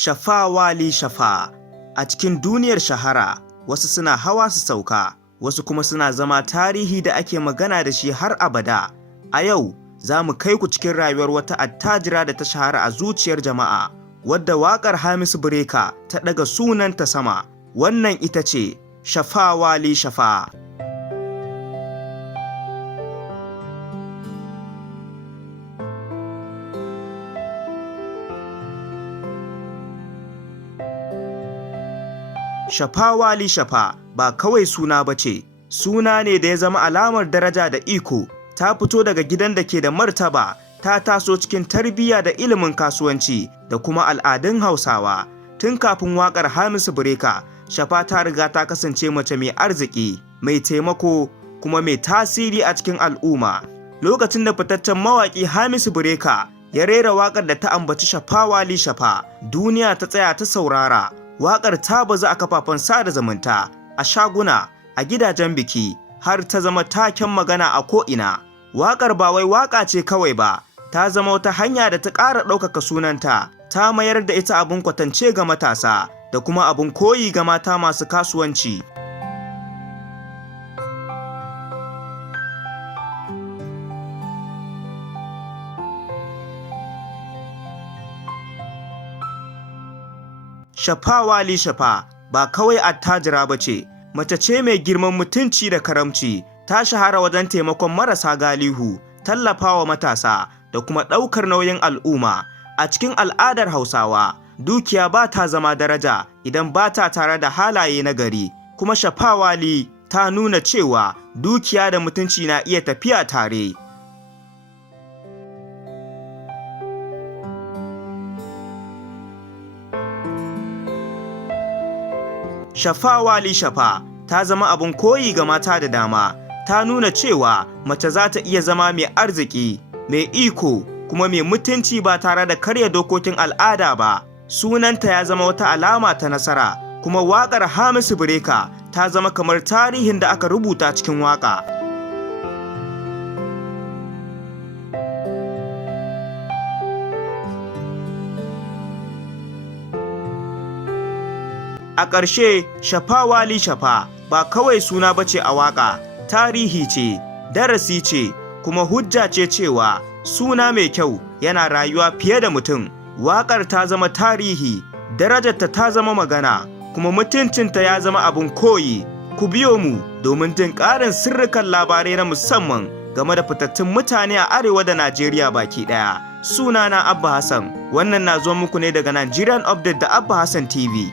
Shafa Wali Shafa. A cikin duniyar shahara, wasu suna hawa su sauka, wasu kuma suna zama tarihi da ake magana da shi har abada. A yau, za mu kai ku cikin rayuwar wata attajira da ta shahara a zuciyar jama'a, wadda waƙar Hamisu Breaker ta ɗaga sunanta sama. Wannan ita ce Shafa Wali Shafa. Shafa Wali Shafa ba kawai suna ba ce, suna ne da ya zama alamar daraja da iko. Ta fito daga gidan da ke da martaba, ta taso cikin tarbiyya da ilimin kasuwanci da kuma al'adun Hausawa. Tun kafin waƙar Hamisu Breaker, Shafa ta riga ta kasance mace mai arziki, mai taimako, kuma mai tasiri a cikin al'umma. Lokacin da fitaccen mawaƙi Hamisu Breaker ya rera waƙar da ta ambaci Shafa Wali Shafa, duniya ta tsaya ta saurara. Waƙar ta bazu a kafafen sada zumunta, a shaguna, a gidajen biki, har ta zama taken magana a ko'ina. Waƙar ba wai waƙa ce kawai ba, ta zama wata hanya da ta ƙara ɗaukaka sunanta, ta mayar da ita abin kwatance ga matasa da kuma abin koyi ga mata masu kasuwanci. Shafa Wali Shafa ba kawai attajira ba ce, mace ce mai girman mutunci da karamci. Ta shahara wajen taimakon marasa galihu, tallafawa matasa da kuma ɗaukar nauyin al'umma. A cikin al'adar Hausawa, dukiya ba ta zama daraja idan ba ta tare da halaye na gari. Kuma Shafa Wali ta nuna cewa dukiya da mutunci na iya tafiya tare. Shafa Wali Shafa ta zama abin koyi ga mata da dama. Ta nuna cewa mace za ta iya zama mai arziki, mai iko, kuma mai mutunci ba tare da karya dokokin al'ada ba. Sunanta ya zama wata alama ta nasara, kuma waƙar Hamisu Breaker ta zama kamar tarihin da aka rubuta cikin waƙa. A ƙarshe, Shafa Wali Shafa ba kawai suna bace a waƙa, tarihi ce, darasi ce, kuma hujja ce cewa suna mai kyau yana rayuwa fiye da mutum. Waƙar ta zama tarihi, darajarta ta zama magana, kuma mutuncinta ya zama abin koyi. Ku biyo mu domin jin ƙarin sirrikan labarai na musamman game da fitattun mutane a arewa da Najeriya baki ɗaya. Sunana Abba Hassan, wannan na zo muku ne daga Nigerian Update da Abba Hassan TV.